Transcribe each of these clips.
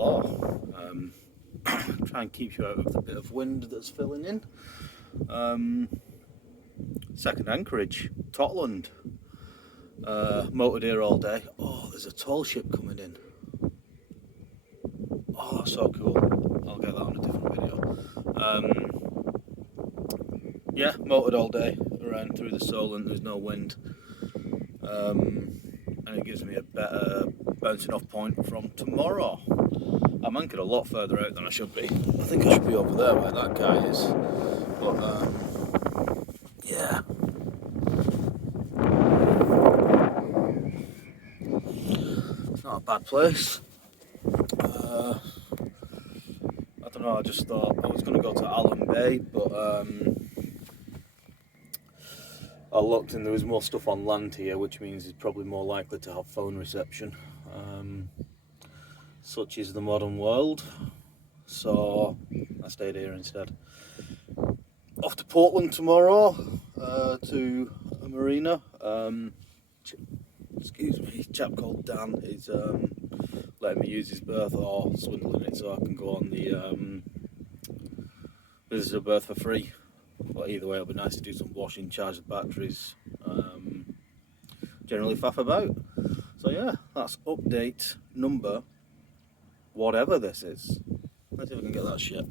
law. Try and keep you out of the bit of wind that's filling in. Second anchorage, Totland. Motored here all day. Oh, there's a tall ship coming in. Oh, that's so cool. I'll get that on a different video. Yeah, motored all day around through the Solent. There's no wind, and it gives me a better bouncing off point from tomorrow. I'm anchored a lot further out than I should be. I think I should be over there where that guy is, but yeah. It's not a bad place. I don't know, I just thought I was going to go to Alum Bay, but I looked and there was more stuff on land here, which means it's probably more likely to have phone reception. Such is the modern world, so I stayed here instead. Off to Portland tomorrow, to a marina. Excuse me, a chap called Dan is letting me use his berth, or swindling it so I can go on the visitor berth for free. But either way, it'll be nice to do some washing, charge the batteries, generally faff about. So yeah, that's update number whatever this is. Let's see if we can get that ship.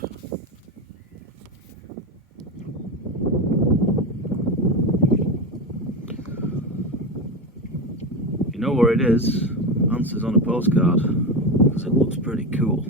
You know where it is? Answers on a postcard, because it looks pretty cool.